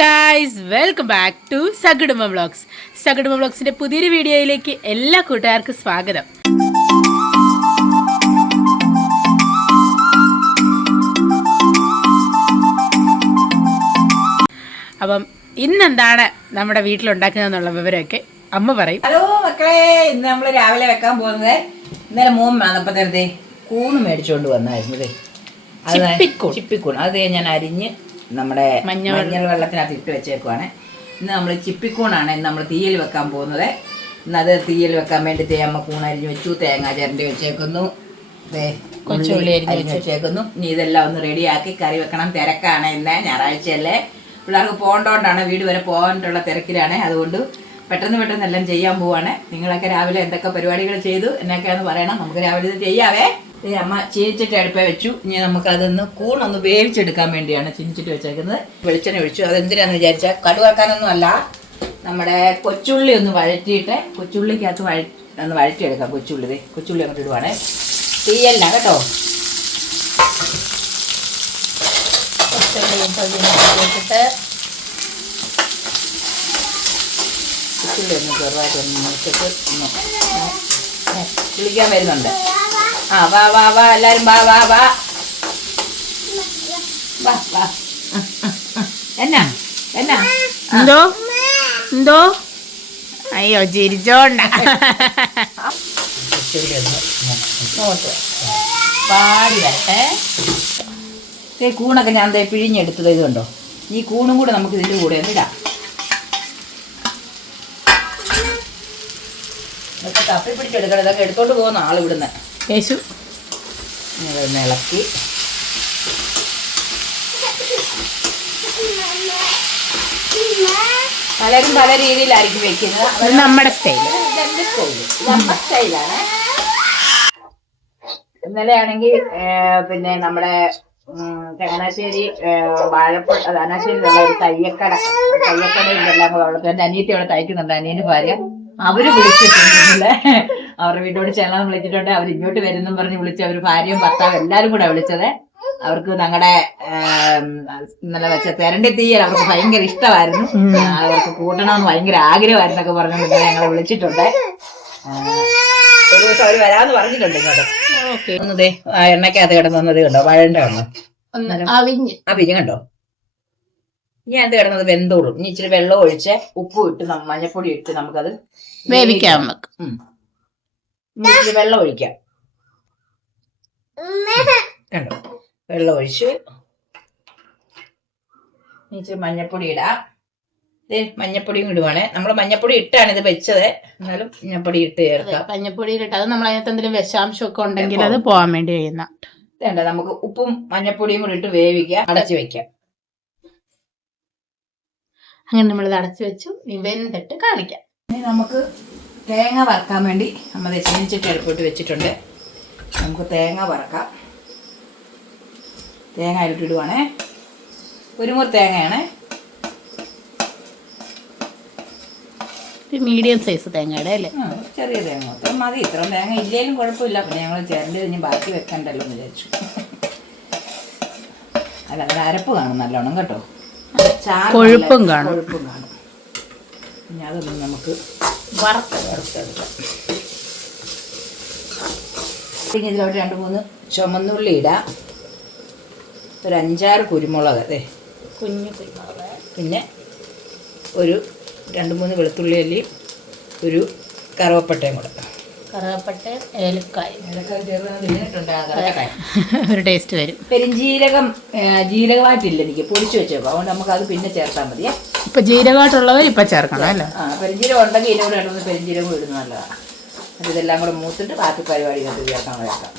Guys, welcome back to Sakudumba vlogs. Sakudumba വ്ളോഗ്സിന്റെ പുതിയൊരു വീഡിയോയിലേക്ക് എല്ലാ കൂട്ടുകാർക്കും സ്വാഗതം. അപ്പം ഇന്നെന്താണ് നമ്മുടെ വീട്ടിലുണ്ടാക്കുന്നതെന്നുള്ള വിവരമൊക്കെ അമ്മ പറയും. ഹലോ മക്കളെ, ഇന്ന് നമ്മൾ രാവിലെ വെക്കാൻ പോകുന്നത് ഇന്നലെ മോൻ വന്നപ്പോഴത്തെ കൂണ് മേടിച്ചുകൊണ്ട് വന്നായിരുന്നു. ചിപ്പിക്കൂൺ അത് ഞാൻ അരിഞ്ഞ് നമ്മുടെ മഞ്ഞൾ വെള്ളത്തിനകത്ത് ഇട്ട് വെച്ചേക്കുവാണ്. ഇന്ന് നമ്മൾ ചിപ്പിക്കൂണാണ് ഇന്ന് നമ്മൾ തീയൽ വെക്കാൻ പോകുന്നത്. ഇന്ന് അത് തീയൽ വെക്കാൻ വേണ്ടി അമ്മ കൂൺ അരിഞ്ഞ് വെച്ചു, തേങ്ങ ചിരണ്ടി വെച്ചേക്കുന്നു, കൊച്ചുള്ളി അരിഞ്ഞ് വെച്ചേക്കുന്നു. ഇനി ഇതെല്ലാം ഒന്ന് റെഡിയാക്കി കറി വെക്കണം. തിരക്കാണ്, ഇന്ന് ഞായറാഴ്ചയല്ലേ, പിള്ളേർക്ക് പോകേണ്ടതുകൊണ്ടാണ്, വീട് വരെ പോകാനുള്ള തിരക്കിലാണ്. അതുകൊണ്ട് പെട്ടെന്ന് എല്ലാം ചെയ്യാൻ പോവാണ്. നിങ്ങളൊക്കെ രാവിലെ എന്തൊക്കെ പരിപാടികൾ ചെയ്തു എന്നൊക്കെയാന്ന് പറയണം. നമുക്ക് രാവിലെ ഇത് ചെയ്യാവേ. അമ്മ ചീനിച്ചിട്ട് അടുപ്പേ വെച്ചു. ഇനി നമുക്കതൊന്ന് കൂണൊന്ന് വേവിച്ചെടുക്കാൻ വേണ്ടിയാണ് ചീനിച്ചിട്ട് വെച്ചേക്കുന്നത്. വെളിച്ചെണ്ണ ഒഴിച്ചു. അതെന്തിനാന്ന് വിചാരിച്ചാൽ കടുവാക്കാനൊന്നും അല്ല, നമ്മുടെ കൊച്ചുള്ളി ഒന്ന് വഴറ്റിയിട്ട് കൊച്ചുള്ളിക്കകത്ത് ഒന്ന് വഴറ്റിയെടുക്കാം. കൊച്ചുള്ളി അങ്ങോട്ട് ഇടുവാണേ. തീയല്ല കേട്ടോ. വെച്ചിട്ട് കൊച്ചുള്ളി ഒന്ന് ചെറുതായിട്ടൊന്ന് മുറിച്ചിട്ട് ഒന്ന് വിളിക്കാൻ വരുന്നുണ്ട്. ആ വാ വാ വാ എല്ലാരും വാ വാ വാ വാ വാ. എന്നാ എന്നാ എന്തോ എന്തോ അയ്യോ ചിരിച്ചോണ്ട. പാടി വരട്ടെ. കൂണൊക്കെ ഞാൻ പിഴിഞ്ഞെടുത്തത് ഇതുണ്ടോ. ഈ കൂണും കൂടെ നമുക്ക് ഇതിൻ്റെ കൂടെ ഒന്നിടാം. തപ്പി പിടിച്ചെടുക്കണം. ഇതൊക്കെ എടുത്തോണ്ട് പോകുന്ന ആൾ ഇവിടുന്ന് യേശു. നിങ്ങളൊന്ന് ഇളക്കി പലരും പല രീതിയിലായിരിക്കും വെക്കുന്നത്. നമ്മുടെ സ്റ്റൈല്, നമ്മുടെ സ്റ്റൈലാണ്. ഇന്നലെ ആണെങ്കിൽ പിന്നെ നമ്മുടെ ചങ്ങനാശ്ശേരി ചങ്ങനാശ്ശേരിയിലുള്ള ഒരു തയ്യക്കടയിലെല്ലാം കൂടെ ഉള്ളത്. എൻ്റെ അനിയത്തി അവിടെ തയ്ക്കുന്നുണ്ട്, അനിയന് ഭാര്യ. അവര് വിളിച്ചിട്ടുണ്ട്, അവരുടെ വീട്ടോട് ചെല്ലാൻ വിളിച്ചിട്ടുണ്ട്. അവർ ഇങ്ങോട്ട് വരുന്നും പറഞ്ഞ് വിളിച്ച് അവർ ഭാര്യയും ഭർത്താവും എല്ലാരും കൂടെ വിളിച്ചത്. അവർക്ക് ഞങ്ങളുടെ ഇന്നലെ വെച്ച തെരണ്ടി തീയൽ അവർക്ക് ഭയങ്കര ഇഷ്ടമായിരുന്നു. അവർക്ക് കൂട്ടണമെന്ന് ഭയങ്കര ആഗ്രഹമായിരുന്നൊക്കെ പറഞ്ഞുകൊണ്ട് ഞങ്ങളെ വിളിച്ചിട്ടുണ്ട്. ഒരു ദിവസം അവർ വരാന്ന് പറഞ്ഞിട്ടുണ്ട് ഇങ്ങോട്ട്. ഒന്നതേ എണ്ണക്കകത്ത് കിടന്നത് കണ്ടോ, വഴണ്ട കണ്ടോ, അവിഞ്ഞ് കണ്ടോ. ഇനി അത് കിടന്നത് വെന്തോളും. ഇനി ഇച്ചിരി വെള്ളം ഒഴിച്ച് ഉപ്പും ഇട്ട് മഞ്ഞപ്പൊടി ഇട്ട് നമുക്കത് വേവിക്കാം. ഇച്ചിരി വെള്ളം ഒഴിക്കാം. കണ്ടോ, വെള്ളം ഒഴിച്ച് ഇച്ചിരി മഞ്ഞപ്പൊടി ഇടാം. മഞ്ഞപ്പൊടിയും ഇടുവാണേ. നമ്മള് മഞ്ഞപ്പൊടി ഇട്ടാണ് ഇത് വെച്ചത്, എന്നാലും മഞ്ഞപ്പൊടി ഇട്ട് ചേർക്കാം. മഞ്ഞപ്പൊടിയിലിട്ട് അത് നമ്മൾ അതിനകത്ത് എന്തെങ്കിലും വിഷാംശം ഒക്കെ ഉണ്ടെങ്കിൽ അത് പോകാൻ വേണ്ടി ചെയ്യുന്ന. വേണ്ട, നമുക്ക് ഉപ്പും മഞ്ഞപ്പൊടിയും കൂടി ഇട്ട് വേവിക്കാം, അടച്ചു വെക്കാം. അങ്ങനെ നമ്മളിത് അടച്ചു വെച്ചു. വെന്തിട്ട് കാണിക്കാം. ഇനി നമുക്ക് തേങ്ങ വറക്കാൻ വേണ്ടി നമ്മൾ ചീനിച്ചിട്ട് അടുപ്പോട്ട് വെച്ചിട്ടുണ്ട്. നമുക്ക് തേങ്ങ വറക്കാം. തേങ്ങ ഇട്ടിടുവാണേ. ഒരു മുറി തേങ്ങയാണ്, മീഡിയം സൈസ് തേങ്ങയുടെ അല്ലേ. ചെറിയ തേങ്ങ അത്ര മതി. ഇത്രയും തേങ്ങ ഇല്ലേലും കുഴപ്പമില്ല. പിന്നെ ഞങ്ങൾ ചിരണ്ടി കഴിഞ്ഞ് ബാക്കി വെക്കണ്ടല്ലോ എന്ന് വിചാരിച്ചു. അല്ല, അതിന് അരപ്പ് കാണും നല്ലോണം കേട്ടോ, കൊഴുപ്പും കാണും. പിന്നെ അതൊന്നും നമുക്ക് വറുത്തെടുക്കാം. പിന്നെ ഇതിലോട്ട് 2-3 ചുമന്നുള്ളി ഇടാം. ഒരു 5-6 കുരുമുളക്, കുഞ്ഞു കുരുമുളക്. പിന്നെ ഒരു 2-3 വെളുത്തുള്ളി അല്ലിയും ഒരു കറുവപ്പട്ടയും കൂടെ. കറുവപ്പട്ടയും ഏലക്കായും ചേർന്നിട്ടുണ്ട്, ഒരു ടേസ്റ്റ് വരും. പെരിഞ്ജീരകം ജീരകമായിട്ടില്ല എനിക്ക്, പൊടിച്ചു വെച്ചേക്കും. അതുകൊണ്ട് നമുക്ക് അത് പിന്നെ ചേർത്താൽ മതിയേ. ഇപ്പൊ ജീരകമായിട്ടുള്ളവർ ഇപ്പൊ ചേർക്കണം അല്ലേ. പെരിഞ്ജീരകം ഉണ്ടെങ്കിൽ ഇതിനോട് 2-3 പെരിഞ്ജീരകം ഇടുന്നത് നല്ലതാണ്. അത് ഇതെല്ലാം കൂടെ മൂത്തിട്ട് ബാക്കി പരിപാടി കണ്ട് ചേർക്കാൻ വയ്ക്കാം.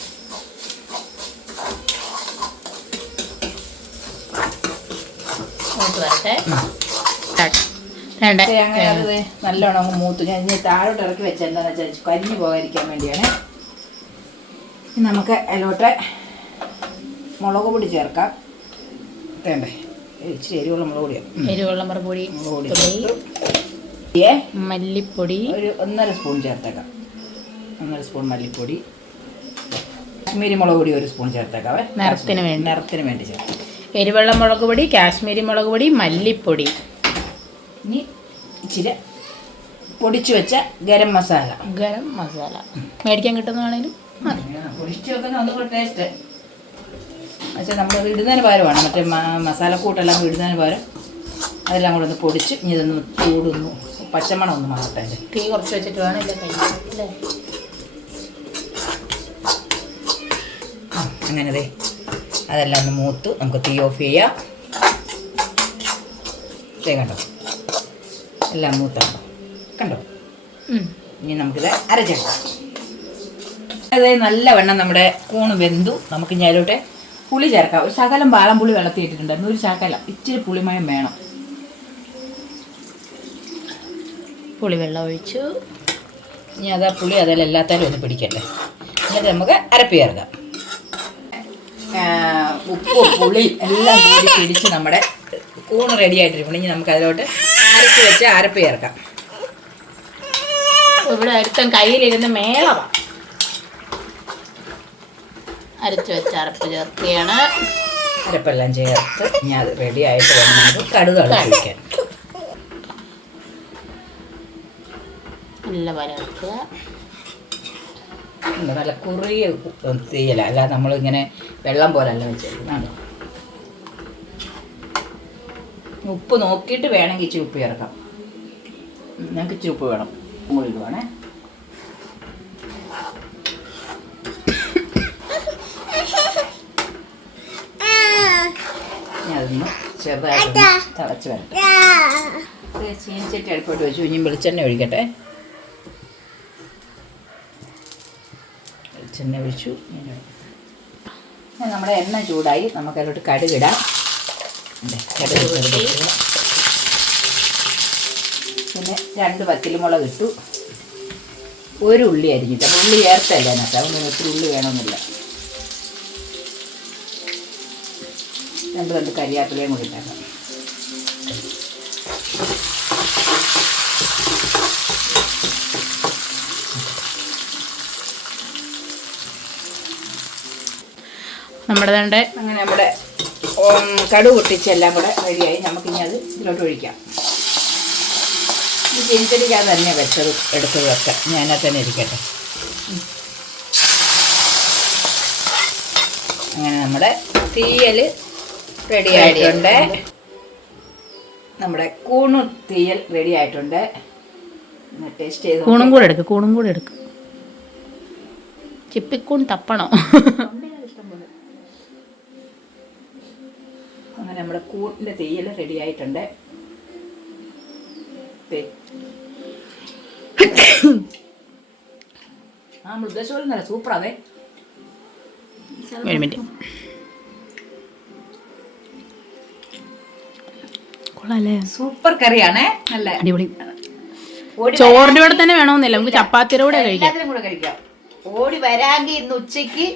അങ്ങനെ അത് നല്ലോണം അങ്ങ് മൂത്ത്. ഞാൻ ഇനി താഴോട്ട് ഇറക്കി വെച്ച എന്താണെന്ന് വെച്ചാൽ കരിഞ്ഞു പോകാതിരിക്കാൻ വേണ്ടിയാണ്. നമുക്ക് അതിലോട്ട് മുളക് പൊടി ചേർക്കാം. വേണ്ടേ, ഇച്ചിരി എരിവുള്ള മുളക് പൊടിയോ, എരിവുള്ള മുളക് പൊടി, മല്ലിപ്പൊടി ഒരു 1.5 സ്പൂൺ ചേർത്തേക്കാം. 1.5 സ്പൂൺ മല്ലിപ്പൊടി. കാശ്മീരി മുളക് പൊടി 1 സ്പൂൺ ചേർത്തേക്കാവേ, നിറത്തിന് വേണ്ടി ചേർക്കാം. എരിവെള്ള മുളക് പൊടി, കാശ്മീരി മുളക് പൊടി, മല്ലിപ്പൊടി. ഇനി ഇച്ചിരി പൊടിച്ചു വെച്ച ഗരം മസാല. മേടിക്കാൻ കിട്ടുന്നതാണേലും പൊടിച്ചു വെക്കുന്ന ഒന്നുകൂടെ ടേസ്റ്റ്. പക്ഷേ നമ്മൾ ഇടുന്നതിന് പകരമാണ് മറ്റേ മസാലക്കൂട്ടെല്ലാം ഇടുന്നതിന് പകരം അതെല്ലാം കൂടെ ഒന്ന് പൊടിച്ച് ഇനി ഇതൊന്ന് ചൂടുന്നു, പച്ചമണം ഒന്ന് മാറട്ടെ. തീ കുറച്ച് വെച്ചിട്ട് വേണം ഇല്ല കഴിക്കാൻ. അങ്ങനെ അതെല്ലാം ഒന്ന് മൂത്ത് നമുക്ക് തീ ഓഫ് ചെയ്യാം. കണ്ടോ, എല്ലാം മൂത്താണോ കണ്ടോ. ഇനി നമുക്കിത് അരച്ചെടുക്കാം. അതായത് നല്ലവണ്ണം നമ്മുടെ കൂണ് വെന്തു. നമുക്ക് ഇനി അതിലോട്ട് പുളി ചേർക്കാം. ഒരു ശകലം വാളം പുളി വെള്ളത്തിൽ ഇട്ടിട്ടുണ്ടായിരുന്നു, ഒരു ശകലം ഇച്ചിരി പുളിമയം വേണം. പുളി വെള്ളം ഒഴിച്ചു. ഇനി അത് പുളി അതെല്ലാം എല്ലാത്താലും ഒന്ന് പിടിക്കട്ടെ. എന്നിട്ട് നമുക്ക് അരപ്പ് ചേർക്കാം. ഉപ്പ് പുളി എല്ലാം കൂടി പിടിച്ച് നമ്മുടെ കൂണ് റെഡി ആയിട്ടിരിക്കണം. ഇനി നമുക്ക് അതിലോട്ട് അരച്ച് വെച്ച് അരപ്പ് ചേർക്കാം. ഇവിടെ ഒരുത്തൻ കയ്യിലിരുന്ന് മേളവാ. അരച്ച് വെച്ച അരപ്പ് ചേർക്കുകയാണ്. അരപ്പെല്ലാം ചേർത്ത് ഇനി അത് റെഡി ആയിട്ട് വേണം നമുക്ക് കടുക് കളിക്കാൻ. നല്ല വരക്കുക. നല്ല കുറിയ തീയല, അല്ലാതെ നമ്മളിങ്ങനെ വെള്ളം പോലല്ല വെച്ചേക്കുന്നത്. ഉപ്പ് നോക്കിയിട്ട് വേണമെങ്കിൽ ഇച്ചിരി ഉപ്പ് ചേർക്കാം. ഞങ്ങൾക്ക് ഇച്ചിരി ഉപ്പ് വേണം, കൂടി ഇടുവാണേ. അതൊന്ന് ചെറുതായിട്ടൊന്ന് തിളച്ച് വരട്ടെ. ചീനിച്ചട്ടി അടുപ്പോട്ട് വെച്ചു. ഇനി വെളിച്ചെണ്ണ ഒഴിക്കട്ടെ. വെളിച്ചെണ്ണ ഒഴിച്ചു. നമ്മുടെ എണ്ണ ചൂടായി. നമുക്കതിലോട്ട് കടുകിടാം. കടുക് പിന്നെ 2 വറ്റൽമുളക് ഇട്ടു. ഒരു ഉള്ളി അരിഞ്ഞിട്ട്, ഉള്ളി ചേർത്തല്ല അതിനകത്ത്, അതൊന്നും ഒത്തിരി ഉള്ളി വേണമെന്നില്ല. 2 കരിയാപ്പിലയും കൂടി ഇട്ടാക്കാം. അങ്ങനെ നമ്മുടെ കടുക് പൊട്ടിച്ചെല്ലാം കൂടെ റെഡിയായി. നമുക്കിനി അത് ഇതിലോട്ട് ഒഴിക്കാം. ഈ ചെഞ്ചടിക്കാതെ തന്നെ വെച്ചത് എടുത്തത് വെക്കാം. ഞാനത് തന്നെ ഇരിക്കട്ടെ. അങ്ങനെ നമ്മുടെ തീയൽ റെഡി ആയിട്ടുണ്ട്. നമ്മുടെ കൂണ് തീയൽ റെഡി ആയിട്ടുണ്ട്. ടേസ്റ്റ് ചെയ്ത് കൂണും കൂടെ എടുക്കും. ചിപ്പിക്കൂൺ തപ്പണോ? അങ്ങനെ നമ്മുടെ കൂട്ടിൻ്റെ തീയൽ റെഡി ആയിട്ടുണ്ട്. നമ്മൾ ഉദ്ദേശം പോലെ നല്ല സൂപ്പറാണേ. സൂപ്പർ കറിയാണേ, നല്ല അടിപൊളി. ചോറിന്റെ കൂടെ തന്നെ വേണമെന്നില്ല, നമുക്ക് ചപ്പാത്തിയുടെ കൂടെ കഴിക്കാം. എല്ലാത്തിനും കൂടെ കഴിക്കാം. ഓടി വരാമെങ്കിൽ ഇന്ന് ഉച്ചയ്ക്ക്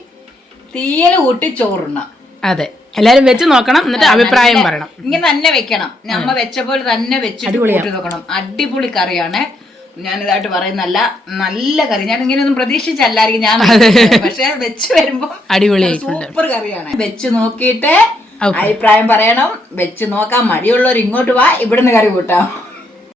തീയൽ കൂട്ടി ചോറുണ്ണാം. അതെ, എല്ലാരും വെച്ച് നോക്കണം, എന്നിട്ട് അഭിപ്രായം പറയണം. ഇങ്ങനെ തന്നെ വെക്കണം. നമ്മ വെച്ച പോലെ തന്നെ വെച്ചിട്ട് കൂട്ടി നോക്കണം. അടിപൊളി കറിയാണ്. ഞാനിതായിട്ട് പറയുന്നല്ല, നല്ല കറി. ഞാൻ ഇങ്ങനെയൊന്നും പ്രതീക്ഷിച്ചല്ലായിരിക്കും ഞാൻ, പക്ഷെ വെച്ച് വരുമ്പോ അടിപൊളി സൂപ്പർ കറിയാണ്. വെച്ച് നോക്കിയിട്ട് അഭിപ്രായം പറയണം. വെച്ച് നോക്കാൻ മടിയുള്ളവർ ഇങ്ങോട്ട് വാ, ഇവിടുന്ന് കറി കൂട്ടാം.